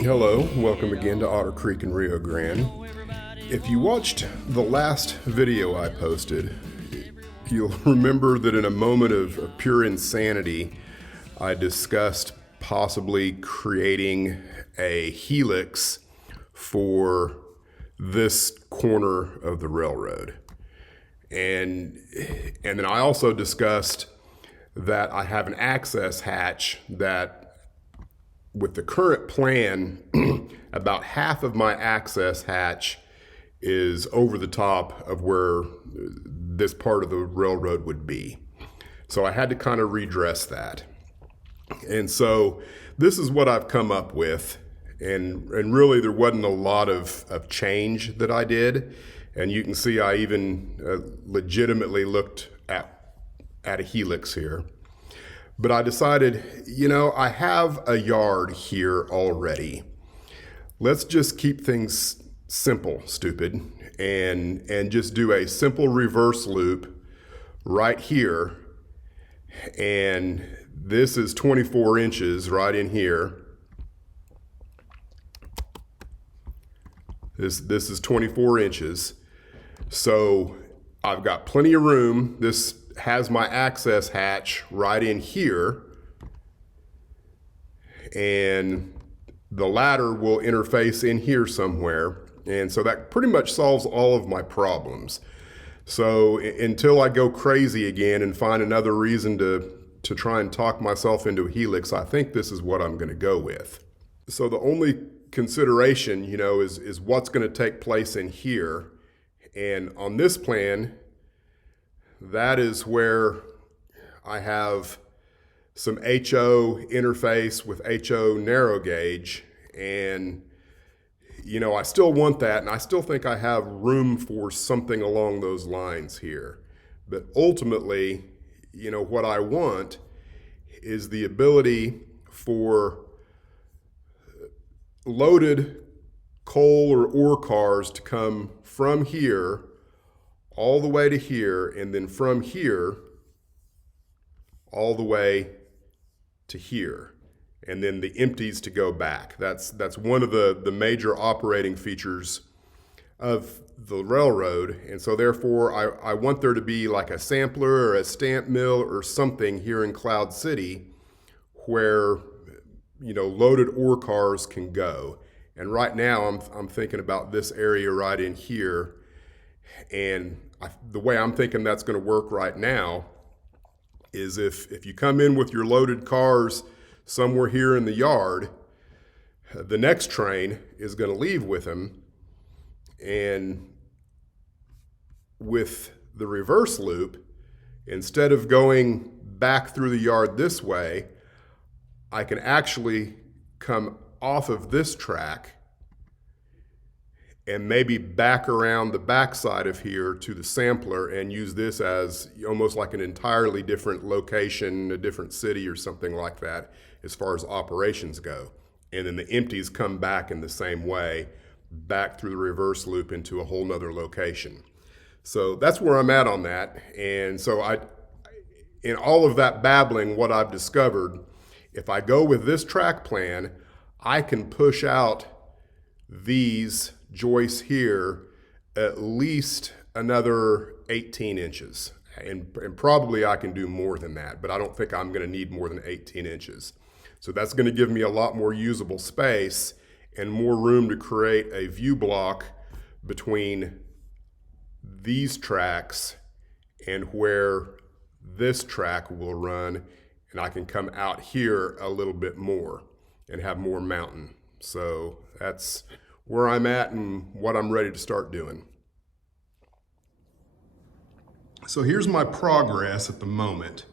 Hello, welcome again to Otter Creek and Rio Grande. If you watched the last video I posted, you'll remember that in a moment of pure insanity, I discussed possibly creating a helix for this corner of the railroad. And then I also discussed that I have an access hatch that, with the current plan, about half of my access hatch is over the top of where this part of the railroad would be. So I had to kind of redress that. And so this is what I've come up with. And really there wasn't a lot of change that I did. And you can see I even legitimately looked at a helix here. But I decided, I have a yard here already. Let's just keep things simple, stupid, and just do a simple reverse loop right here. And this is 24 inches right in here. This is 24 inches. So I've got plenty of room. This has my access hatch right in here, and the ladder will interface in here somewhere. And so that pretty much solves all of my problems. So until I go crazy again and find another reason to try and talk myself into a helix, I think this is what I'm going to go with. So the only consideration, is what's going to take place in here. And on this plan, that is where I have some HO interface with HO narrow gauge. And, I still want that. And I still think I have room for something along those lines here. But ultimately, what I want is the ability for loaded coal or ore cars to come from here all the way to here, and then from here all the way to here, and then the empties to go back. That's one of the major operating features of the railroad. And so therefore I want there to be like a sampler or a stamp mill or something here in Cloud City where loaded ore cars can go. And right now I'm thinking about this area right in here. And the way I'm thinking that's going to work right now is if you come in with your loaded cars somewhere here in the yard, the next train is going to leave with them. And with the reverse loop, instead of going back through the yard this way, I can actually come off of this track and maybe back around the backside of here to the sampler and use this as almost like an entirely different location, a different city or something like that as far as operations go. And then the empties come back in the same way, back through the reverse loop into a whole nother location. So that's where I'm at on that. And so in all of that babbling, what I've discovered, if I go with this track plan, I can push out these joists here at least another 18 inches. And probably I can do more than that, but I don't think I'm going to need more than 18 inches. So that's going to give me a lot more usable space and more room to create a view block between these tracks and where this track will run. And I can come out here a little bit more and have more mountain. So that's where I'm at and what I'm ready to start doing. So here's my progress at the moment.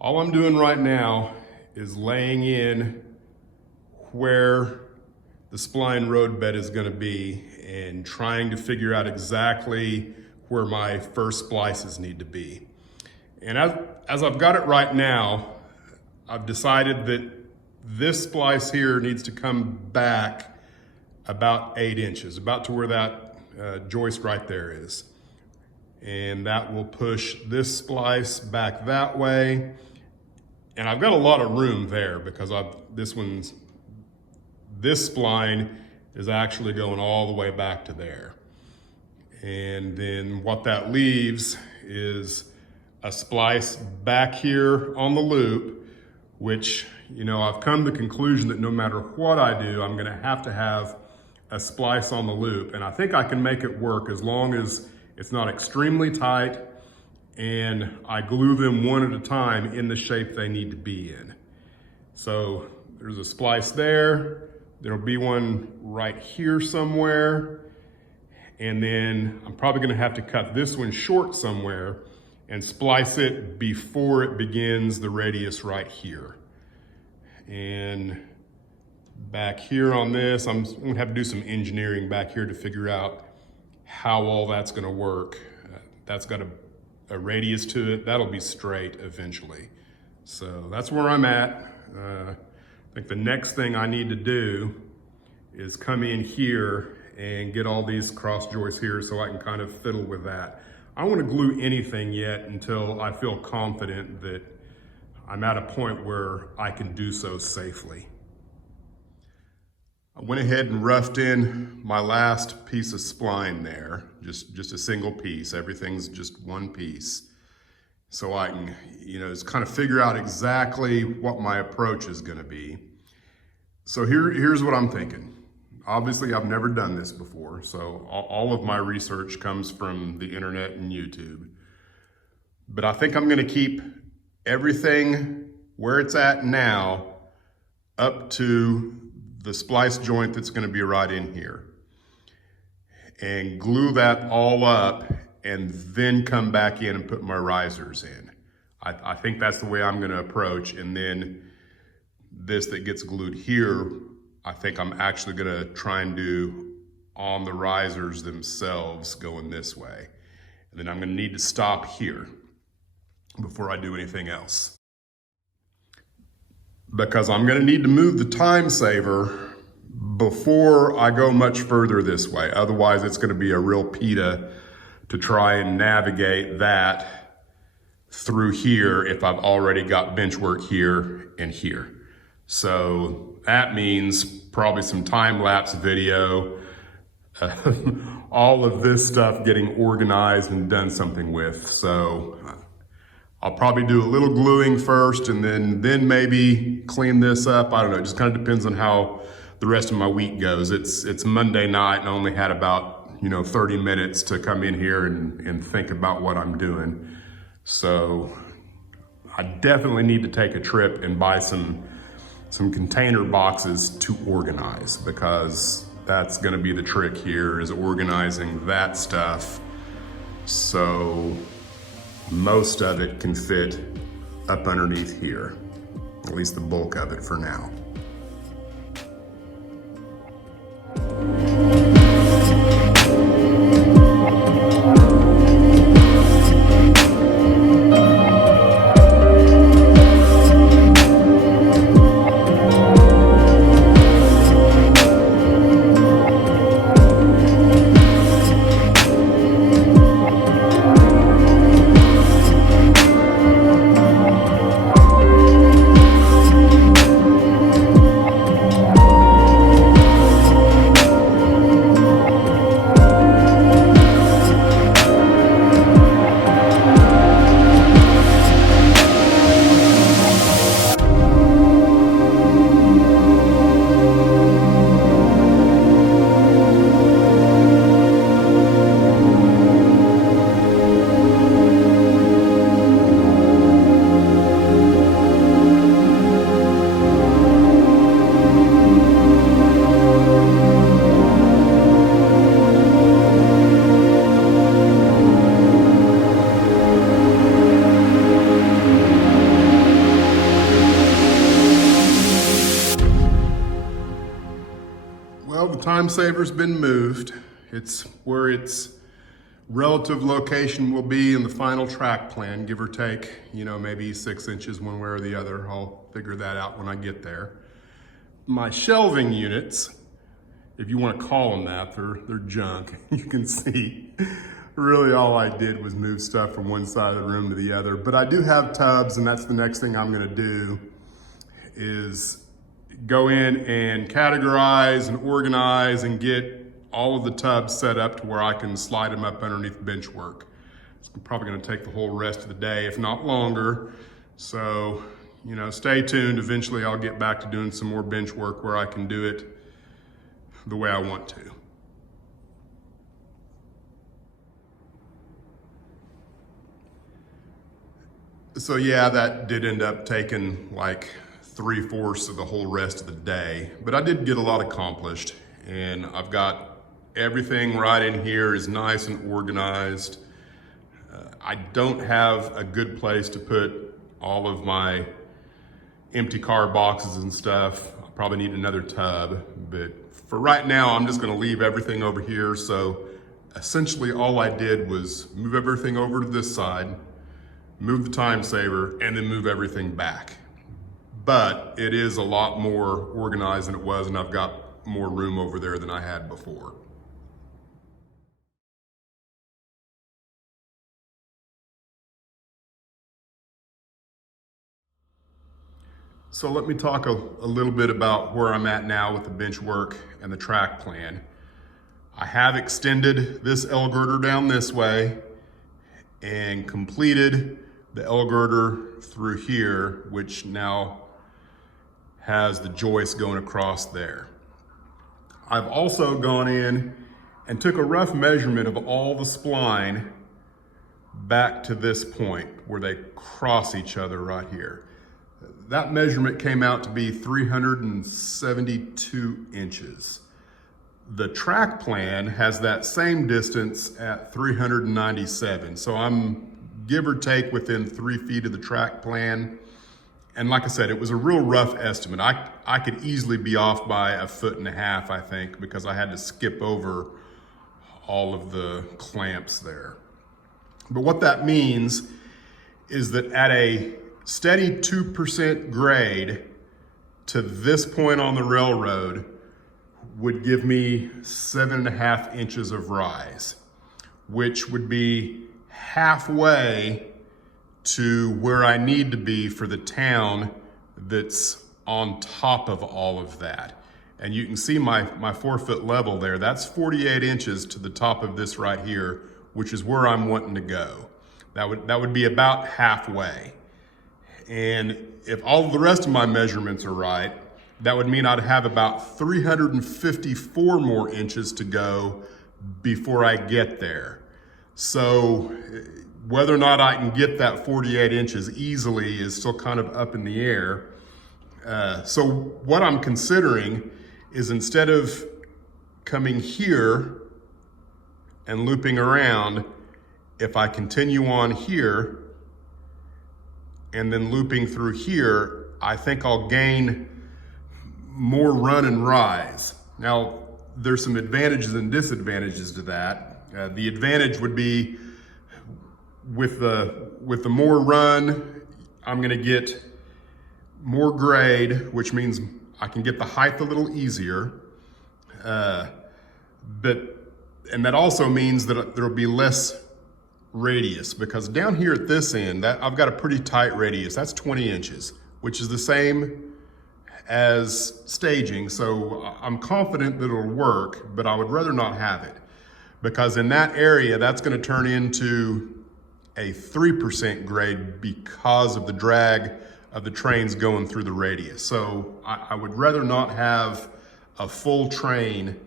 All I'm doing right now is laying in where the spline roadbed is going to be and trying to figure out exactly where my first splices need to be. And as I've got it right now, I've decided that this splice here needs to come back about 8 inches, about to where that joist right there is. And that will push this splice back that way. And I've got a lot of room there because this spline is actually going all the way back to there. And then what that leaves is a splice back here on the loop, which, you know, I've come to the conclusion that no matter what I do, I'm gonna have to have a splice on the loop. And I think I can make it work as long as it's not extremely tight and I glue them one at a time in the shape they need to be in. So there's a splice there. There'll be one right here somewhere. And then I'm probably gonna have to cut this one short somewhere and splice it before it begins the radius right here. And back here on this, I'm gonna have to do some engineering back here to figure out how all that's gonna work. That's got a radius to it. That'll be straight eventually. So that's where I'm at. I think the next thing I need to do is come in here and get all these cross joists here so I can kind of fiddle with that. I don't want to glue anything yet until I feel confident that I'm at a point where I can do so safely. I went ahead and roughed in my last piece of spline there, just a single piece. Everything's just one piece. So I can, you know, just kind of figure out exactly what my approach is gonna be. So here's what I'm thinking. Obviously, I've never done this before, so all of my research comes from the internet and YouTube. But I think I'm gonna keep everything where it's at now up to the splice joint that's gonna be right in here. And glue that all up and then come back in and put my risers in. I think that's the way I'm gonna approach. And then this that gets glued here, I think I'm actually gonna try and do on the risers themselves going this way. And then I'm gonna need to stop here before I do anything else. Because I'm gonna need to move the time saver before I go much further this way. Otherwise, it's gonna be a real pita to try and navigate that through here if I've already got benchwork here and here. So that means probably some time-lapse video, all of this stuff getting organized and done something with. So I'll probably do a little gluing first and then maybe clean this up. I don't know, it just kind of depends on how the rest of my week goes. It's Monday night and I only had about 30 minutes to come in here and think about what I'm doing. So I definitely need to take a trip and buy some container boxes to organize, because that's gonna be the trick here, is organizing that stuff so most of it can fit up underneath here, at least the bulk of it for now. Time saver's been moved. It's where its relative location will be in the final track plan, give or take, maybe 6 inches one way or the other. I'll figure that out when I get there. My shelving units, if you want to call them that, they're junk. You can see Really all I did was move stuff from one side of the room to the other. But I do have tubs, and that's the next thing I'm gonna do, is go in and categorize and organize and get all of the tubs set up to where I can slide them up underneath Benchwork. It's probably gonna take the whole rest of the day, if not longer. So, you know, stay tuned. Eventually I'll get back to doing some more Benchwork where I can do it the way I want to. So yeah, that did end up taking like 3/4 of the whole rest of the day, but I did get a lot accomplished, and I've got everything right in here is nice and organized. I don't have a good place to put all of my empty car boxes and stuff. I'll probably need another tub, but for right now, I'm just gonna leave everything over here. So essentially all I did was move everything over to this side, move the time saver, and then move everything back. But it is a lot more organized than it was, and I've got more room over there than I had before. So let me talk a little bit about where I'm at now with the Benchwork and the track plan. I have extended this L-girder down this way and completed the L-girder through here, which now has the joist going across there. I've also gone in and took a rough measurement of all the spline back to this point where they cross each other right here. That measurement came out to be 372 inches. The track plan has that same distance at 397. So I'm give or take within 3 feet of the track plan. And like I said, it was a real rough estimate. I could easily be off by 1.5 feet, I think, because I had to skip over all of the clamps there. But what that means is that at a steady 2% grade to this point on the railroad would give me 7.5 inches of rise, which would be halfway to where I need to be for the town that's on top of all of that. And you can see my 4-foot level there. That's 48 inches to the top of this right here, which is where I'm wanting to go. That would be about halfway. And if all of the rest of my measurements are right, that would mean I'd have about 354 more inches to go before I get there. So whether or not I can get that 48 inches easily is still kind of up in the air. So what I'm considering is, instead of coming here and looping around, if I continue on here and then looping through here, I think I'll gain more run and rise. Now, there's some advantages and disadvantages to that. The advantage would be with the more run, I'm gonna get more grade, which means I can get the height a little easier. And that also means that there'll be less radius, because down here at this end, I've got a pretty tight radius. That's 20 inches, which is the same as staging. So I'm confident that it'll work, but I would rather not have it, because in that area, that's gonna turn into a 3% grade because of the drag of the trains going through the radius. So I would rather not have a full train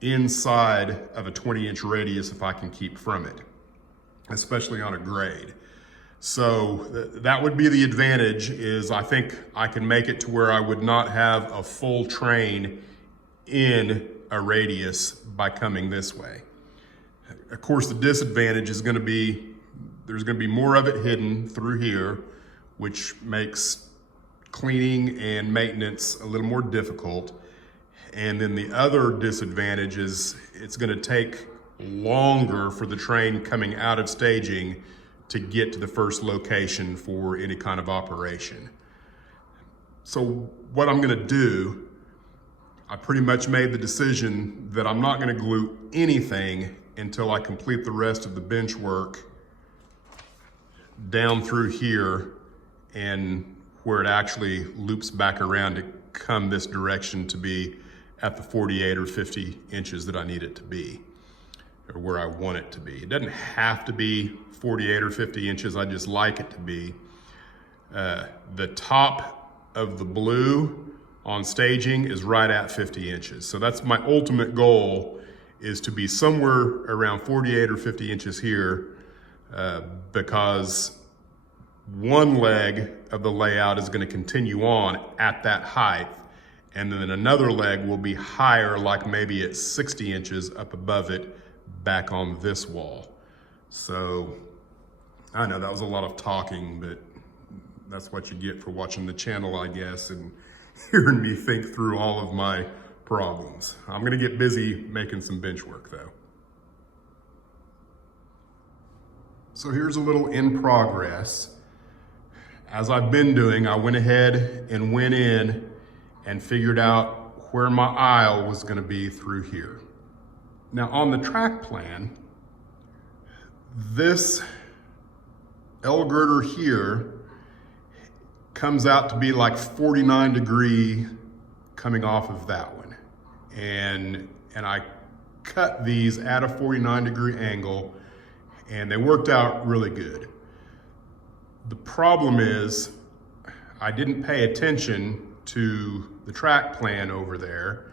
inside of a 20-inch radius if I can keep from it, especially on a grade. So that would be the advantage, is I think I can make it to where I would not have a full train in a radius by coming this way. Of course, the disadvantage is going to be there's going to be more of it hidden through here, which makes cleaning and maintenance a little more difficult. And then the other disadvantage is it's going to take longer for the train coming out of staging to get to the first location for any kind of operation. So what I'm going to do I pretty much made the decision that I'm not gonna glue anything until I complete the rest of the bench work down through here and where it actually loops back around to come this direction to be at the 48 or 50 inches that I need it to be, or where I want it to be. It doesn't have to be 48 or 50 inches, I just like it to be. The top of the blue on staging is right at 50 inches. So that's my ultimate goal, is to be somewhere around 48 or 50 inches here, because one leg of the layout is going to continue on at that height, and then another leg will be higher, like maybe at 60 inches up above it, back on this wall. So I know that was a lot of talking, but that's what you get for watching the channel, I guess, and hearing me think through all of my problems. I'm gonna get busy making some bench work though. So here's a little in progress. As I've been doing, I went ahead and went in and figured out where my aisle was gonna be through here. Now on the track plan, this L-girder here comes out to be like 49 degree coming off of that one. And I cut these at a 49 degree angle, and they worked out really good. The problem is I didn't pay attention to the track plan over there.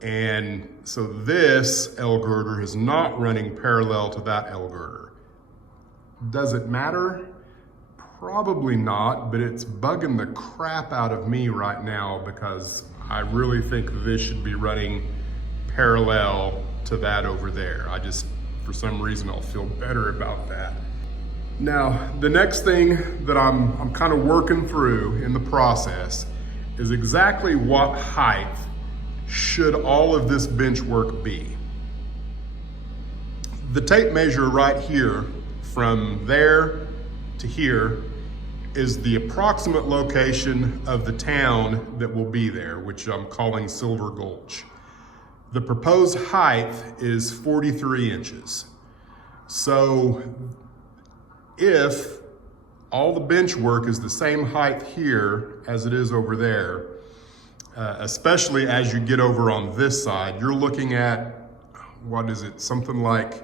And so this L-girder is not running parallel to that L-girder. Does it matter? Probably not, but it's bugging the crap out of me right now because I really think this should be running parallel to that over there. I just, for some reason, I'll feel better about that. Now, the next thing that I'm kind of working through in the process is exactly what height should all of this bench work be. The tape measure right here, from there to here, is the approximate location of the town that will be there, which I'm calling Silver Gulch. The proposed height is 43 inches. So if all the bench work is the same height here as it is over there, especially as you get over on this side, you're looking at, what is it, something like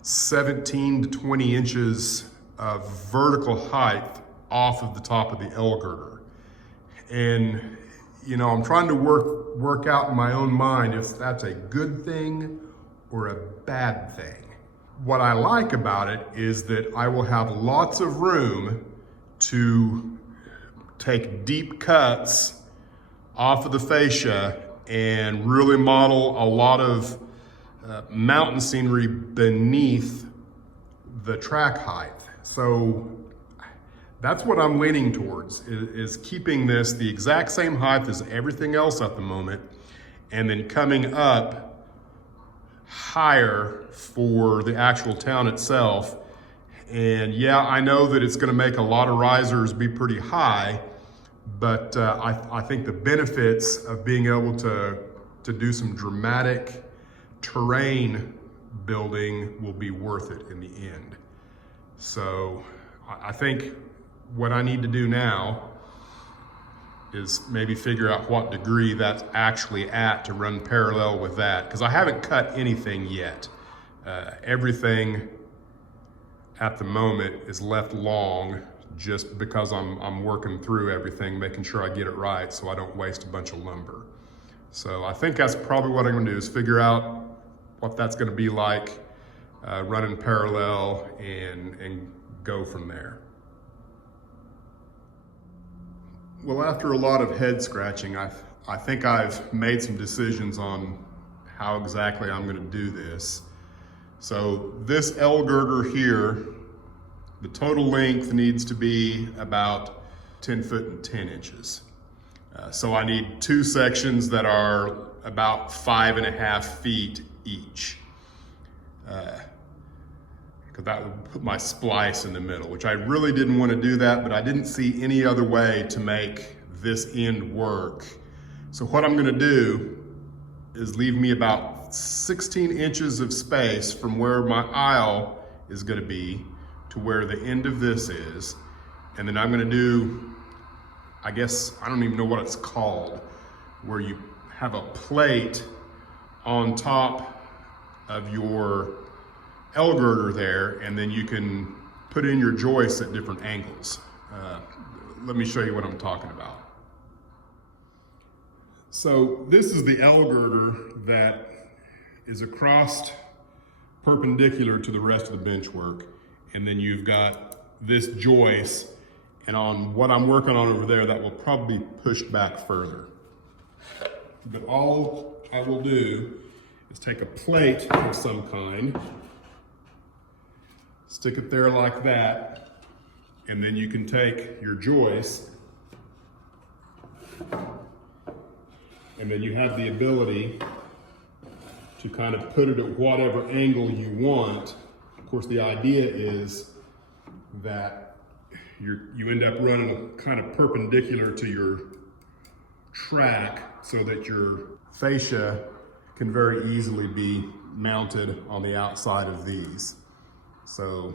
17 to 20 inches of vertical height off of the top of the L-girder. And, you know, I'm trying to work out in my own mind if that's a good thing or a bad thing. What I like about it is that I will have lots of room to take deep cuts off of the fascia and really model a lot of mountain scenery beneath the track height. So that's what I'm leaning towards, is keeping this the exact same height as everything else at the moment, and then coming up higher for the actual town itself. And yeah, I know that it's gonna make a lot of risers be pretty high, but I think the benefits of being able to do some dramatic terrain building will be worth it in the end. So I think what I need to do now is maybe figure out what degree that's actually at to run parallel with that, because I haven't cut anything yet. Everything at the moment is left long just because I'm working through everything, making sure I get it right so I don't waste a bunch of lumber. So I think that's probably what I'm gonna do, is figure out what that's gonna be like running parallel and go from there. Well, after a lot of head scratching, I think I've made some decisions on how exactly I'm gonna do this. So this L-girder here, the total length needs to be about 10 foot and 10 inches. So I need two sections that are about 5.5 feet each. Because that would put my splice in the middle, which I really didn't want to do that, but I didn't see any other way to make this end work. So what I'm gonna do is leave me about 16 inches of space from where my aisle is gonna be to where the end of this is. And then I'm gonna do, I guess, I don't even know what it's called, where you have a plate on top of your L-girder there, and then you can put in your joists at different angles. Let me show you what I'm talking about. So this is the L-girder that is across perpendicular to the rest of the benchwork. And then you've got this joist, and on what I'm working on over there, that will probably be pushed back further. But all I will do is take a plate of some kind, stick it there like that, and then you can take your joist, and then you have the ability to kind of put it at whatever angle you want. Of course, the idea is that you end up running kind of perpendicular to your track so that your fascia can very easily be mounted on the outside of these. So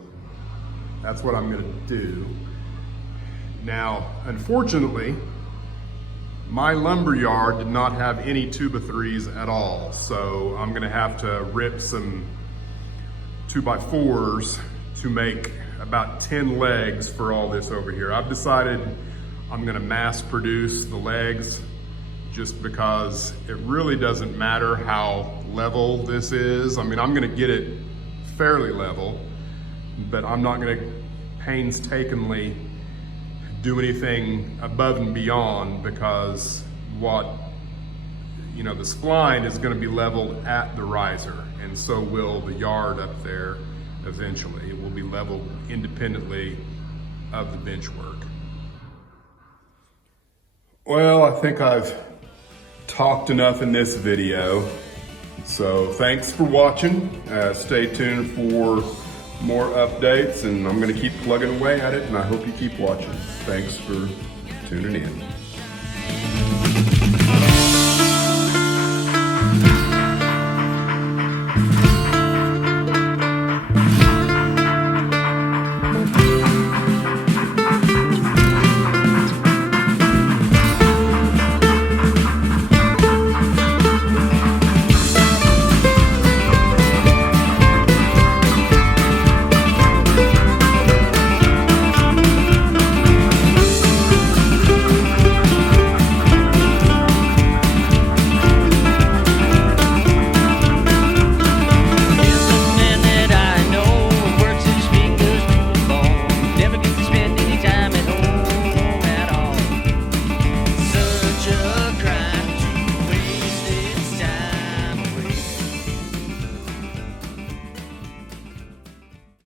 that's what I'm gonna do. Now, unfortunately, my lumber yard did not have any 2x3s at all, so I'm gonna have to rip some 2x4s to make about 10 legs for all this over here. I've decided I'm gonna mass produce the legs just because it really doesn't matter how level this is. I mean, I'm gonna get it fairly level, but I'm not gonna painstakingly do anything above and beyond, because the spline is gonna be leveled at the riser, and so will the yard up there eventually. It will be leveled independently of the bench work. Well, I think I've talked enough in this video. So thanks for watching. Stay tuned for more updates, and I'm gonna keep plugging away at it, and I hope you keep watching. Thanks for tuning in.